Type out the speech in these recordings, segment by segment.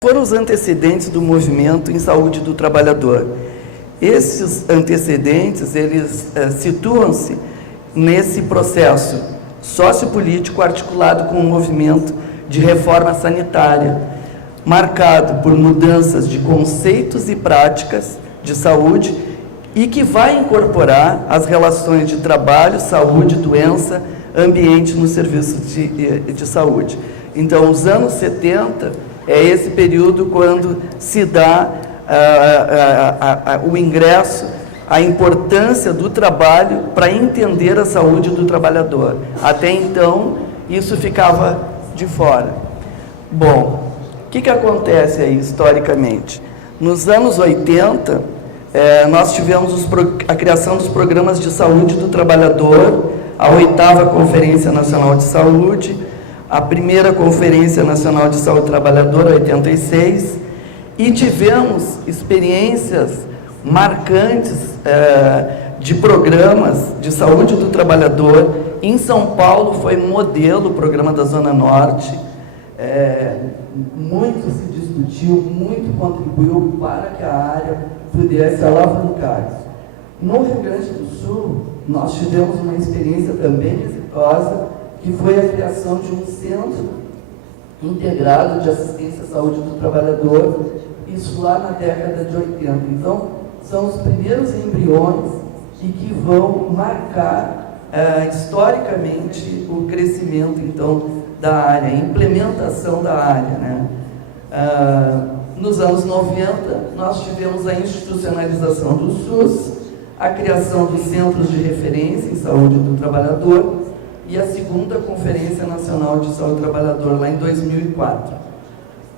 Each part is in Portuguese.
Foram os antecedentes do movimento em saúde do trabalhador. Esses antecedentes, eles situam-se nesse processo sociopolítico articulado com um movimento de reforma sanitária, marcado por mudanças de conceitos e práticas de saúde e que vai incorporar as relações de trabalho, saúde, doença, ambiente no serviço de saúde. Então, os anos 70 é esse período quando se dá o ingresso, a importância do trabalho para entender a saúde do trabalhador. Até então, isso ficava de fora. Bom, o que acontece aí historicamente? Nos anos 80, nós tivemos a criação dos programas de saúde do trabalhador, a 8ª Conferência Nacional de Saúde, a primeira Conferência Nacional de Saúde Trabalhadora, 86, e tivemos experiências marcantes de programas de saúde do trabalhador. Em São Paulo foi modelo o programa da Zona Norte, muito se discutiu, muito contribuiu para que a área pudesse alavancar. No Rio Grande do Sul, nós tivemos uma experiência também exitosa, que foi a criação de um centro integrado de assistência à saúde do trabalhador, isso lá na década de 80. Então, são os primeiros embriões e que vão marcar historicamente o crescimento, então, da área, a implementação da área, né? Nos anos 90, nós tivemos a institucionalização do SUS, a criação dos centros de referência em saúde do trabalhador, e a segunda Conferência Nacional de Saúde do Trabalhador, lá em 2004.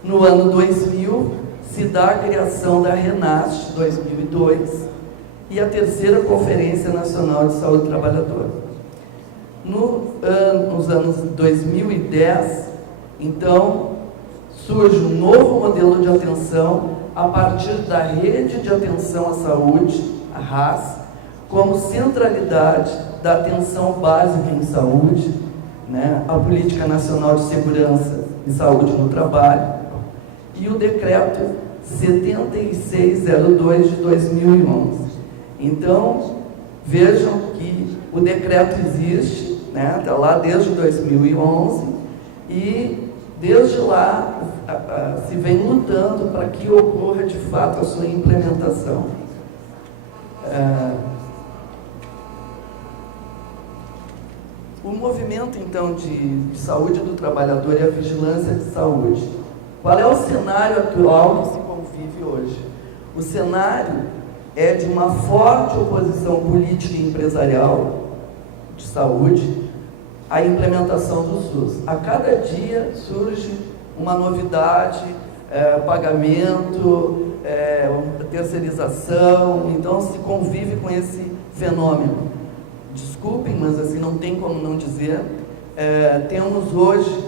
No ano 2000, se dá a criação da RENAST, 2002, e a terceira Conferência Nacional de Saúde do Trabalhador. Nos anos 2010, então, surge um novo modelo de atenção a partir da Rede de Atenção à Saúde, a RAS, como centralidade da atenção básica em saúde, né, a Política Nacional de Segurança e Saúde no Trabalho, e o Decreto 7602 de 2011. Então, vejam que o decreto existe, né, está lá desde 2011, e desde lá se vem lutando para que ocorra de fato a sua implementação. O movimento, então, de saúde do trabalhador e a vigilância de saúde. Qual é o cenário atual que se convive hoje? O cenário é de uma forte oposição política e empresarial de saúde à implementação do SUS. A cada dia surge uma novidade, pagamento, terceirização, então se convive com esse fenômeno. Desculpem, mas assim não tem como não dizer, temos hoje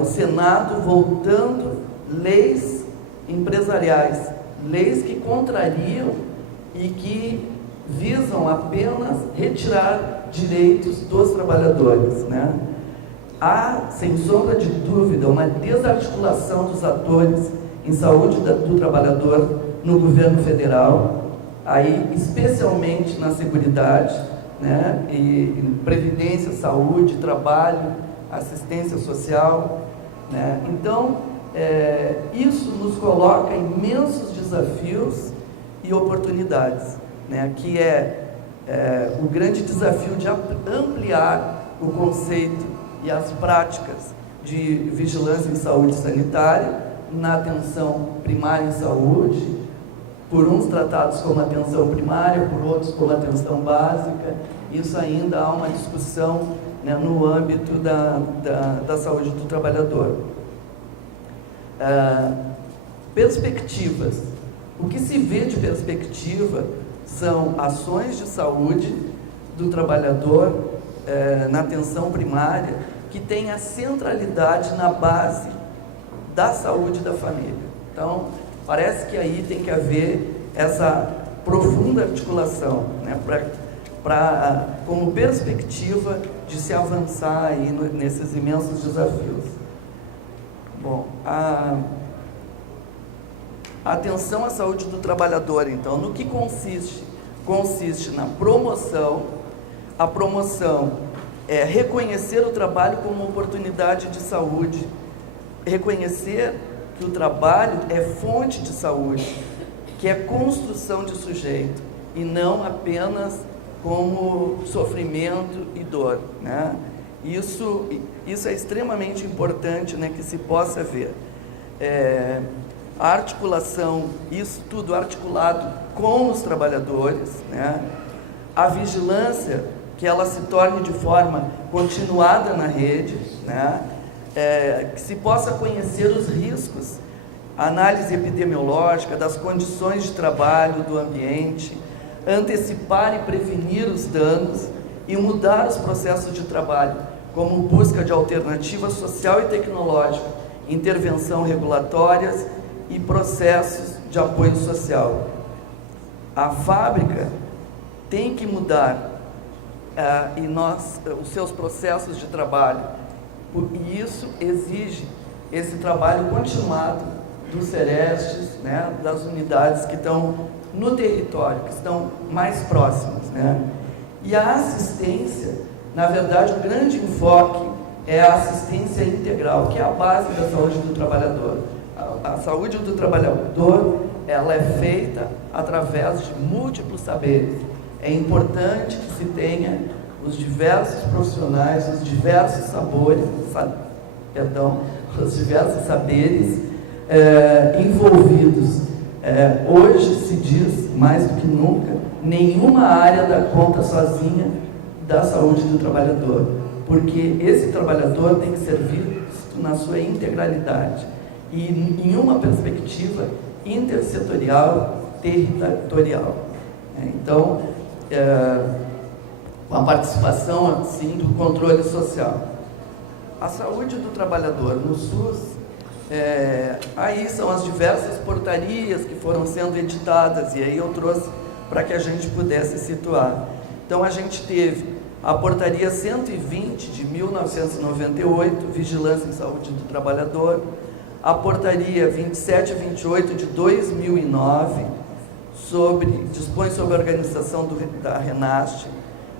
o Senado voltando leis empresariais, leis que contrariam e que visam apenas retirar direitos dos trabalhadores, né? Há, sem sombra de dúvida, uma desarticulação dos atores em saúde do trabalhador no governo federal, aí especialmente na seguridade, né, e previdência, saúde, trabalho, assistência social, né? Então, isso nos coloca imensos desafios e oportunidades, né, que o grande desafio de ampliar o conceito e as práticas de vigilância em saúde sanitária, na atenção primária em saúde, por uns tratados como atenção primária, por outros como atenção básica. Isso ainda há uma discussão, né, no âmbito da saúde do trabalhador. Perspectivas. O que se vê de perspectiva são ações de saúde do trabalhador na atenção primária, que tem a centralidade na base da saúde da família. Então, parece que aí tem que haver essa profunda articulação, né, como perspectiva de se avançar aí nesses imensos desafios. Bom, A atenção à saúde do trabalhador, então, no que consiste? Consiste na promoção. A promoção é reconhecer o trabalho como oportunidade de saúde, reconhecer que o trabalho é fonte de saúde, que é construção de sujeito, e não apenas como sofrimento e dor, né? Isso é extremamente importante, né, que se possa ver. A articulação, isso tudo articulado com os trabalhadores, né? A vigilância, que ela se torne de forma continuada na rede, né? Que se possa conhecer os riscos, a análise epidemiológica das condições de trabalho, do ambiente, antecipar e prevenir os danos e mudar os processos de trabalho, como busca de alternativa social e tecnológica, intervenção regulatórias e processos de apoio social. A fábrica tem que mudar os seus processos de trabalho, e isso exige esse trabalho continuado dos Serestes, né, das unidades que estão no território, que estão mais próximas, né? E a assistência, na verdade, o grande enfoque é a assistência integral, que é a base da saúde do trabalhador. A saúde do trabalhador, ela é feita através de múltiplos saberes. É importante que se tenha os diversos profissionais, os diversos os diversos saberes envolvidos. Hoje se diz, mais do que nunca, nenhuma área dá conta sozinha da saúde do trabalhador, porque esse trabalhador tem que ser visto na sua integralidade e em uma perspectiva intersetorial, territorial. Então, com a participação, assim, do controle social. A saúde do trabalhador no SUS, aí são as diversas portarias que foram sendo editadas, e aí eu trouxe para que a gente pudesse situar. Então, a gente teve a portaria 120 de 1998, Vigilância em Saúde do Trabalhador, a portaria 27 e 28 de 2009, dispõe sobre a organização da RENAST,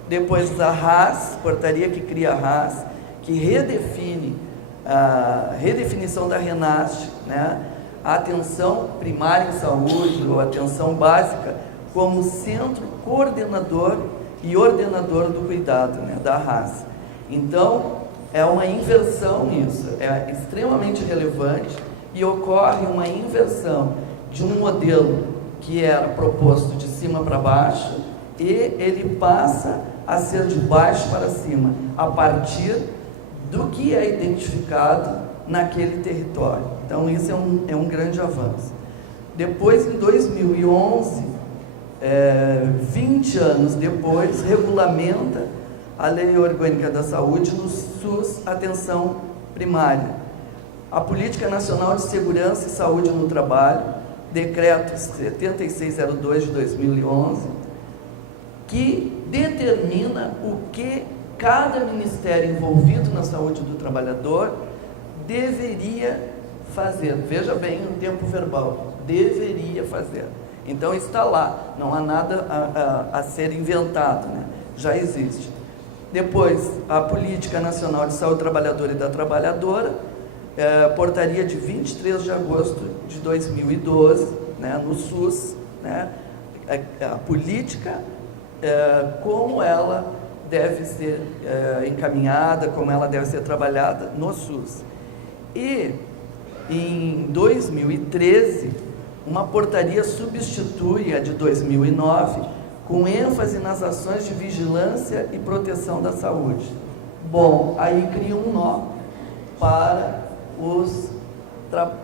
depois a RAS, portaria que cria a RAS, que redefine a redefinição da RENAST, né? A atenção primária em saúde, ou atenção básica, como centro coordenador e ordenador do cuidado, né? Da RAS. Então, é uma inversão nisso, é extremamente relevante, e ocorre uma inversão de um modelo que era proposto de cima para baixo, e ele passa a ser de baixo para cima, a partir do que é identificado naquele território. Então, isso é um grande avanço. Depois, em 2011, 20 anos depois, regulamenta a Lei Orgânica da Saúde no SUS Atenção Primária. A Política Nacional de Segurança e Saúde no Trabalho, Decreto 7602 de 2011, que determina o que cada ministério envolvido na saúde do trabalhador deveria fazer. Veja bem o tempo verbal, deveria fazer. Então está lá, não há nada a ser inventado, né? Já existe. Depois, a Política Nacional de Saúde do Trabalhador e da Trabalhadora, portaria de 23 de agosto de 2012, né, no SUS, né, a política, como ela deve ser encaminhada, como ela deve ser trabalhada no SUS. E, em 2013, uma portaria substitui a de 2009, com ênfase nas ações de vigilância e proteção da saúde. Bom, aí cria um nó para os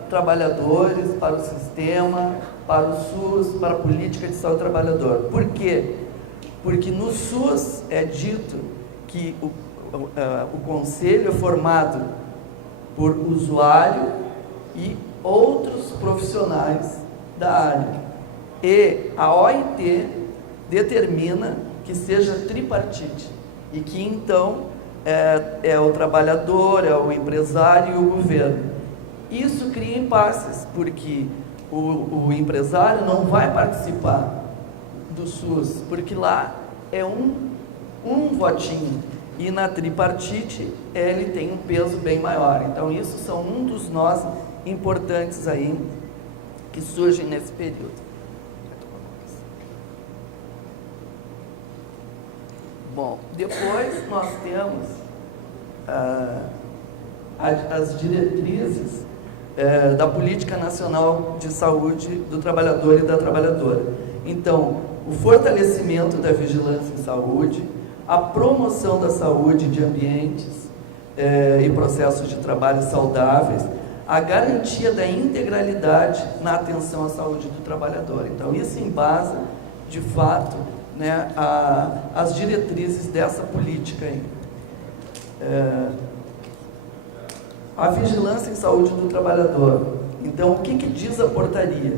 trabalhadores, para o sistema, para o SUS, para a política de saúde do trabalhador. Por quê? Porque no SUS é dito que o conselho é formado por usuário e outros profissionais da área. E a OIT determina que seja tripartite e que então é o trabalhador, é o empresário e o governo. Isso cria impasses, porque o empresário não vai participar do SUS, porque lá é um votinho, e na tripartite ele tem um peso bem maior. Então isso são um dos nós importantes aí que surgem nesse período. Bom, depois nós temos as diretrizes da Política Nacional de Saúde do Trabalhador e da Trabalhadora. Então, o fortalecimento da vigilância em saúde, a promoção da saúde de ambientes e processos de trabalho saudáveis, a garantia da integralidade na atenção à saúde do trabalhador. Então, isso embasa, de fato, né, as diretrizes dessa política aí. A vigilância em saúde do trabalhador. Então, o que diz a portaria?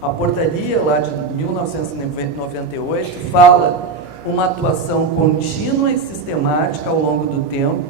A portaria lá de 1998 fala uma atuação contínua e sistemática ao longo do tempo,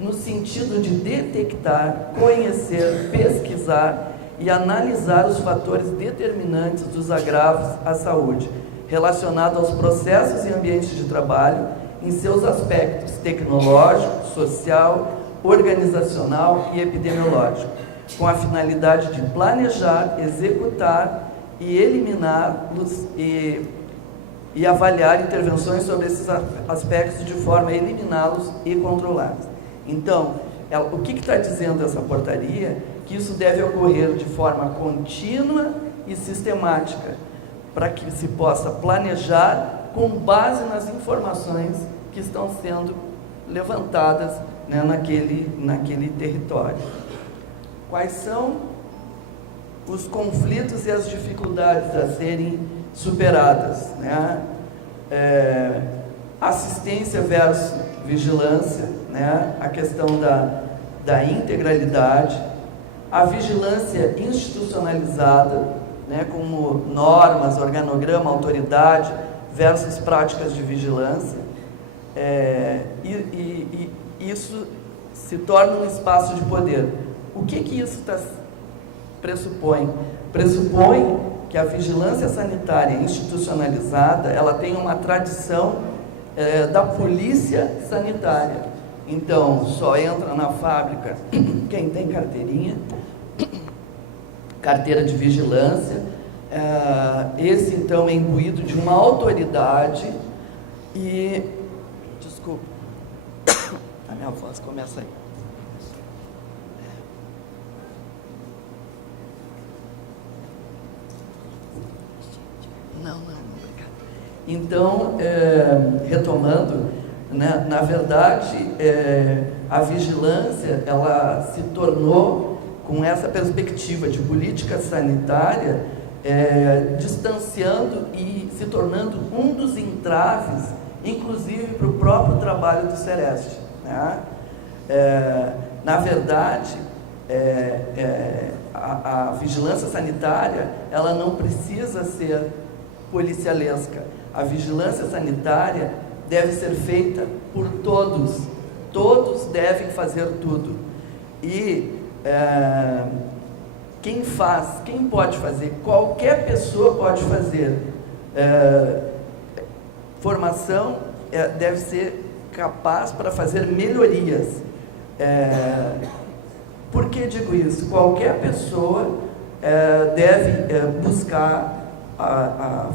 no sentido de detectar, conhecer, pesquisar e analisar os fatores determinantes dos agravos à saúde, relacionado aos processos e ambientes de trabalho, em seus aspectos tecnológico, social, organizacional e epidemiológico, com a finalidade de planejar, executar e eliminá-los e avaliar intervenções sobre esses aspectos de forma a eliminá-los e controlá-los. Então, o que está dizendo essa portaria? Que isso deve ocorrer de forma contínua e sistemática, para que se possa planejar com base nas informações que estão sendo levantadas, né, naquele território. Quais são os conflitos e as dificuldades a serem superadas, né? Assistência versus vigilância, né? A questão da integralidade, a vigilância institucionalizada, né, como normas, organograma, autoridade versus práticas de vigilância, e isso se torna um espaço de poder. O que isso pressupõe? Pressupõe que a vigilância sanitária institucionalizada, ela tem uma tradição da polícia sanitária. Então, só entra na fábrica quem tem carteira de vigilância. Esse, então, é imbuído de uma autoridade e... Desculpa, a minha voz começa aí. Não, obrigado. Então, retomando, né, na verdade, a vigilância, ela se tornou, com essa perspectiva de política sanitária, distanciando e se tornando um dos entraves, inclusive para o próprio trabalho do Sereste, né? Na verdade, a vigilância sanitária, ela não precisa ser policialesca. A vigilância sanitária deve ser feita por todos. Todos devem fazer tudo. E quem pode fazer? Qualquer pessoa pode fazer. Formação deve ser capaz para fazer melhorias. Por que digo isso? Qualquer pessoa deve buscar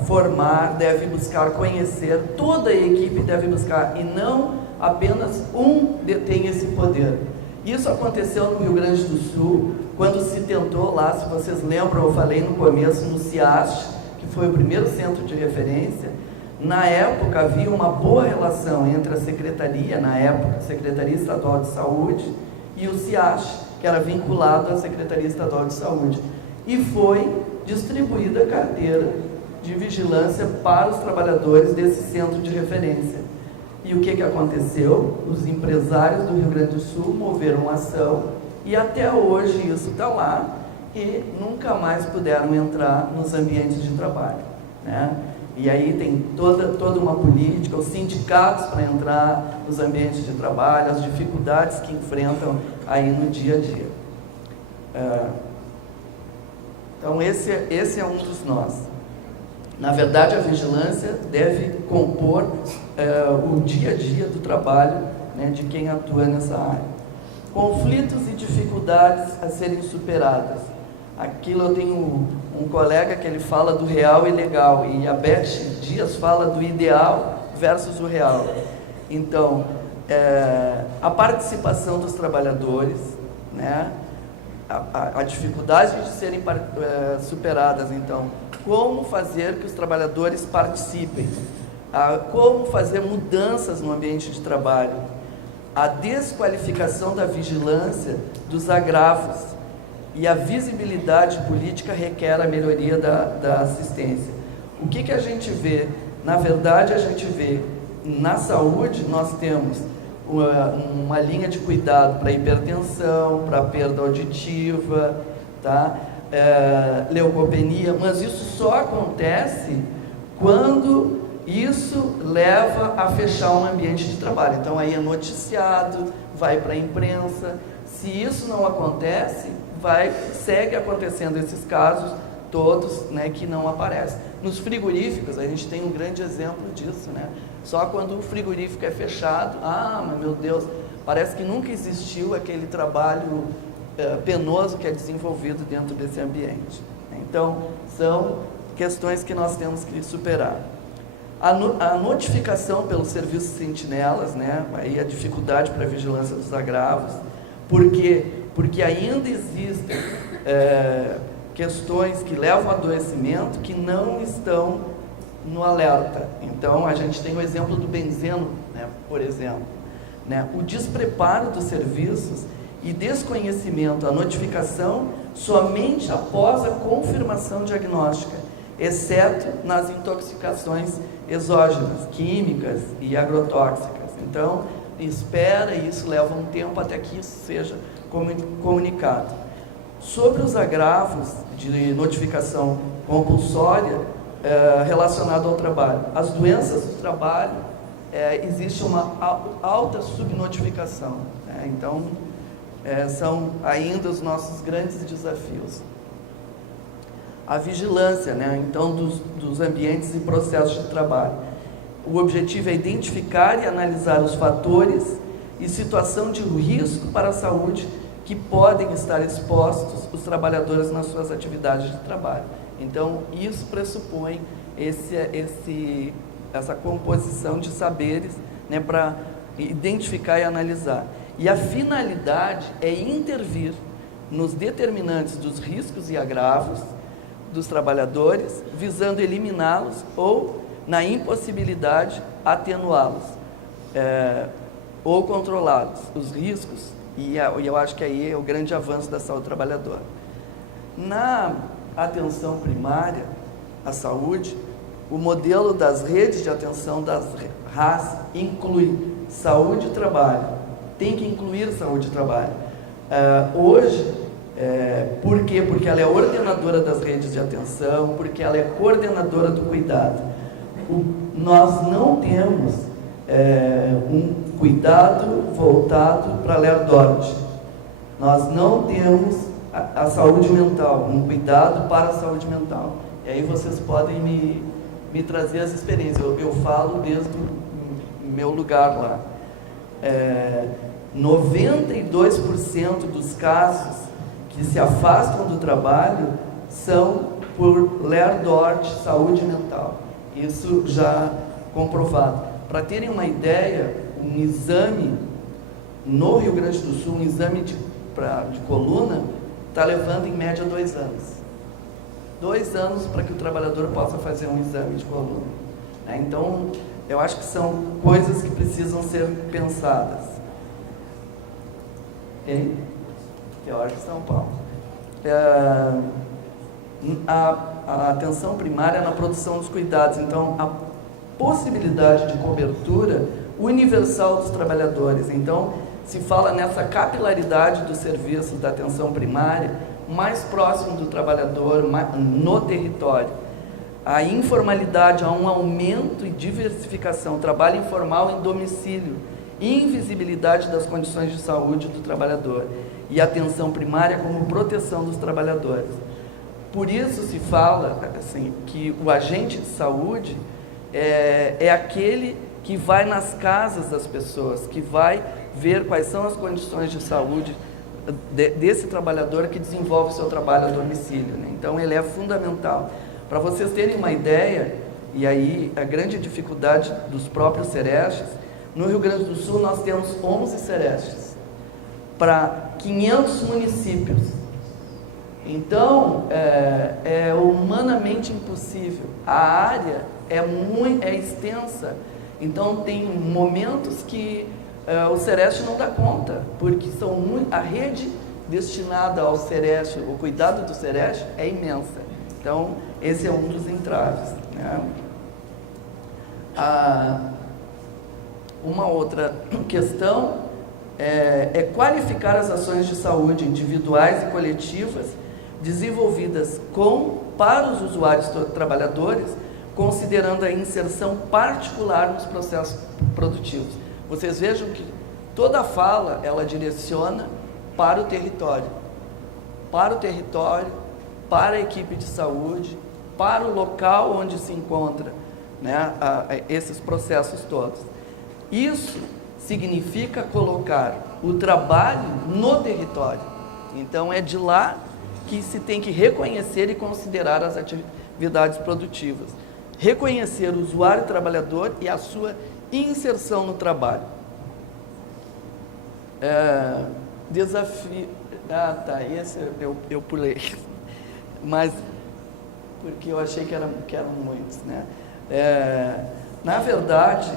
formar, deve buscar conhecer, toda a equipe deve buscar, e não apenas um detém esse poder. Isso aconteceu no Rio Grande do Sul, quando se tentou lá, se vocês lembram, eu falei no começo, no CIAST, que foi o primeiro centro de referência. Na época havia uma boa relação entre a Secretaria, na época, a Secretaria Estadual de Saúde, e o CIAST, que era vinculado à Secretaria Estadual de Saúde. E foi distribuída a carteira de vigilância para os trabalhadores desse centro de referência. E o que aconteceu? Os empresários do Rio Grande do Sul moveram ação e até hoje isso está lá e nunca mais puderam entrar nos ambientes de trabalho, né? E aí tem toda uma política, os sindicatos para entrar nos ambientes de trabalho, as dificuldades que enfrentam aí no dia a dia. Então, esse é um dos nós. Na verdade, a vigilância deve compor o dia a dia do trabalho, né, de quem atua nessa área. Conflitos e dificuldades a serem superadas. Aquilo eu tenho um colega que ele fala do real e legal, e a Beth Dias fala do ideal versus o real. Então, a participação dos trabalhadores, né, a dificuldade de serem superadas. Então, como fazer que os trabalhadores participem, como fazer mudanças no ambiente de trabalho, a desqualificação da vigilância dos agravos e a visibilidade política requer a melhoria da assistência. O que a gente vê? Na verdade, a gente vê na saúde, nós temos uma linha de cuidado para hipertensão, para perda auditiva, tá? Leucopenia, mas isso só acontece quando isso leva a fechar um ambiente de trabalho. Então aí é noticiado, vai para a imprensa. Se isso não acontece, segue acontecendo esses casos todos, né, que não aparecem. Nos frigoríficos, a gente tem um grande exemplo disso, né? Só quando o frigorífico é fechado, mas meu Deus, parece que nunca existiu aquele trabalho penoso que é desenvolvido dentro desse ambiente. Então, são questões que nós temos que superar. A notificação pelos serviços sentinelas, né? Aí a dificuldade para a vigilância dos agravos. Por quê? Porque ainda existem questões que levam ao adoecimento que não estão no alerta. Então, a gente tem o exemplo do benzeno, né, por exemplo. Né? O despreparo dos serviços e desconhecimento, a notificação somente após a confirmação diagnóstica, exceto nas intoxicações exógenas, químicas e agrotóxicas. Então, espera, e isso leva um tempo até que isso seja comunicado. Sobre os agravos de notificação compulsória relacionado ao trabalho. As doenças do trabalho, existe uma alta subnotificação. Né? Então, são ainda os nossos grandes desafios. A vigilância, né? Então, dos ambientes e processos de trabalho. O objetivo é identificar e analisar os fatores e situação de risco para a saúde que podem estar expostos os trabalhadores nas suas atividades de trabalho. Então, isso pressupõe essa composição de saberes, né, para identificar e analisar. E a finalidade é intervir nos determinantes dos riscos e agravos dos trabalhadores, visando eliminá-los ou, na impossibilidade, atenuá-los ou controlá-los, os riscos, e eu acho que aí é o grande avanço da saúde trabalhadora. Na atenção primária à saúde, o modelo das redes de atenção das RAS inclui saúde e trabalho, tem que incluir saúde e trabalho. Hoje, por quê? Porque ela é ordenadora das redes de atenção, porque ela é coordenadora do cuidado. Nós não temos um cuidado voltado para a Ler Dort. Nós não temos a saúde mental, um cuidado para a saúde mental. E aí vocês podem me trazer as experiências. Eu falo desde o meu lugar lá. 92% dos casos que se afastam do trabalho são por Ler Dort, saúde mental. Isso já comprovado. Para terem uma ideia, um exame no Rio Grande do Sul, um exame de coluna, está levando em média 2 anos. 2 anos para que o trabalhador possa fazer um exame de coluna. Então, eu acho que são coisas que precisam ser pensadas. Ok? Teórico São Paulo. A atenção primária na produção dos cuidados. Então, a possibilidade de cobertura universal dos trabalhadores. Então, se fala nessa capilaridade do serviço da atenção primária, mais próximo do trabalhador, no território. A informalidade, há um aumento e diversificação, trabalho informal em domicílio, invisibilidade das condições de saúde do trabalhador e atenção primária como proteção dos trabalhadores. por isso se fala assim, que o agente de saúde é aquele que vai nas casas das pessoas, que vai ver quais são as condições de saúde desse trabalhador que desenvolve o seu trabalho a domicílio, né? Então ele é fundamental. Para vocês terem uma ideia, e aí a grande dificuldade dos próprios Serestes, no Rio Grande do Sul nós temos 11 Serestes para 500 municípios. Então é humanamente impossível. A área é extensa, então tem momentos que o Sereste não dá conta, porque a rede destinada ao Sereste, o cuidado do Sereste é imensa. Então, esse é um dos entraves, né? Uma outra questão é qualificar as ações de saúde individuais e coletivas desenvolvidas para os usuários trabalhadores, considerando a inserção particular nos processos produtivos. Vocês vejam que toda a fala, ela direciona para o território, para a equipe de saúde, para o local onde se encontra, né, esses processos todos. Isso significa colocar o trabalho no território. Então, é de lá que se tem que reconhecer e considerar as atividades produtivas. Reconhecer o usuário trabalhador e a sua inserção no trabalho. Desafio... esse eu pulei. Mas, porque eu achei que eram muitos, né? Na verdade,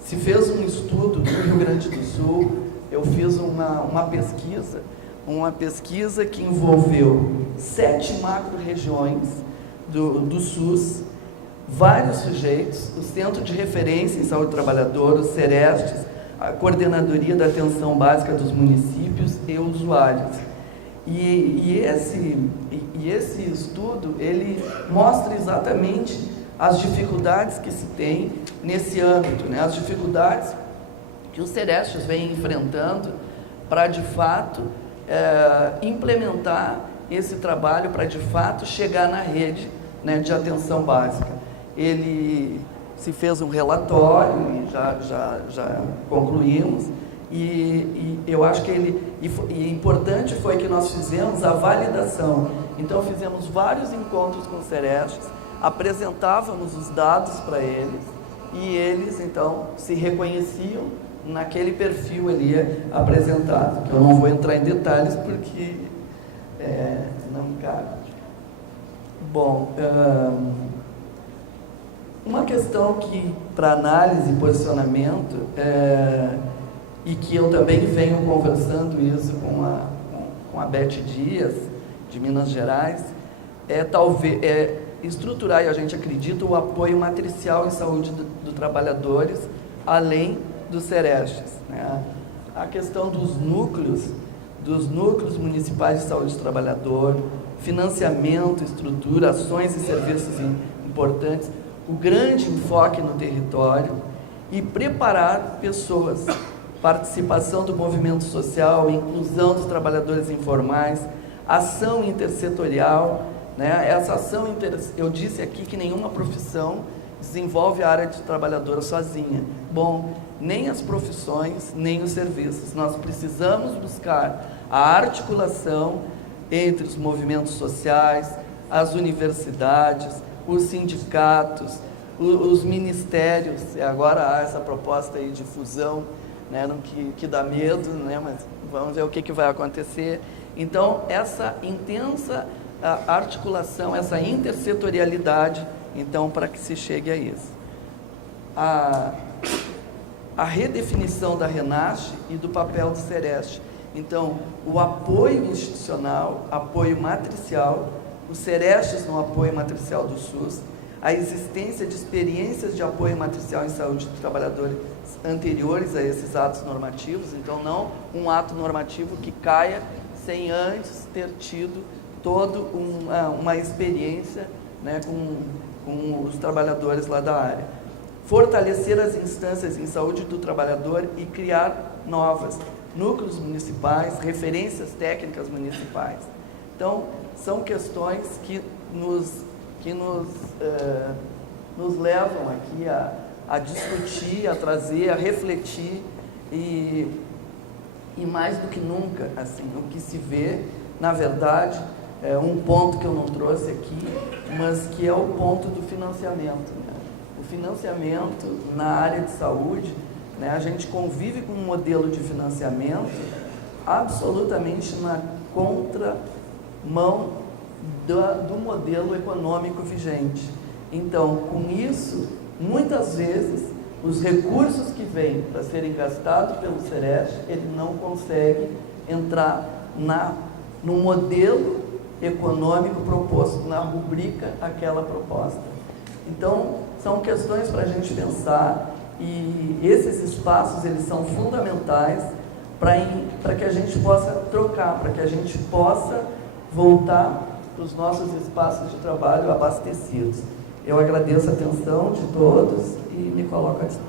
se fez um estudo no Rio Grande do Sul, eu fiz uma pesquisa que envolveu 7 macro-regiões do SUS, vários sujeitos, o Centro de Referência em Saúde do Trabalhador, os Serestes, a Coordenadoria da Atenção Básica dos Municípios e usuários. E esse estudo, ele mostra exatamente as dificuldades que se tem nesse âmbito, né? As dificuldades que os Serestes vêm enfrentando para, de fato, implementar esse trabalho, para, de fato, chegar na rede, né, de atenção básica. Ele se fez um relatório e já concluímos, e eu acho que importante foi que nós fizemos a validação. Então, fizemos vários encontros com os Serestes, apresentávamos os dados para eles, e eles, então, se reconheciam naquele perfil ali apresentado, que eu não vou entrar em detalhes porque não cabe. Bom, uma questão que, para análise e posicionamento, e que eu também venho conversando isso com a Beth Dias, de Minas Gerais, é estruturar, e a gente acredita, o apoio matricial em saúde dos trabalhadores, além dos Serestes, né? A questão dos núcleos municipais de saúde do trabalhador, financiamento, estrutura, ações e serviços importantes, o grande enfoque no território e preparar pessoas, participação do movimento social, inclusão dos trabalhadores informais, ação intersetorial, né? Essa ação, eu disse aqui que nenhuma profissão desenvolve a área de trabalhadora sozinha. Bom, nem as profissões, nem os serviços. Nós precisamos buscar a articulação entre os movimentos sociais, as universidades, os sindicatos, os ministérios. Agora há essa proposta aí de fusão, né, que dá medo, né, mas vamos ver o que vai acontecer. Então, essa intensa articulação, essa intersetorialidade, então, para que se chegue a isso. A redefinição da RENASCE e do papel do Sereste. Então, o apoio institucional, apoio matricial, os Serestes no apoio matricial do SUS, a existência de experiências de apoio matricial em saúde dos trabalhadores anteriores a esses atos normativos, então não um ato normativo que caia sem antes ter tido toda uma experiência, né, com os trabalhadores lá da área. Fortalecer as instâncias em saúde do trabalhador e criar novas, núcleos municipais, referências técnicas municipais. Então, são questões que nos levam aqui a discutir, a trazer, a refletir e mais do que nunca, assim, o que se vê, na verdade, é um ponto que eu não trouxe aqui, mas que é o ponto do financiamento, né? O financiamento na área de saúde, né, a gente convive com um modelo de financiamento absolutamente na contramão do modelo econômico vigente. Então, com isso, muitas vezes, os recursos que vêm para serem gastados pelo Sereste, ele não consegue entrar no modelo econômico proposto, na rubrica aquela proposta. Então, são questões para a gente pensar, e esses espaços, eles são fundamentais para que a gente possa trocar, para que a gente possa voltar para os nossos espaços de trabalho abastecidos. Eu agradeço a atenção de todos e me coloco à disposição.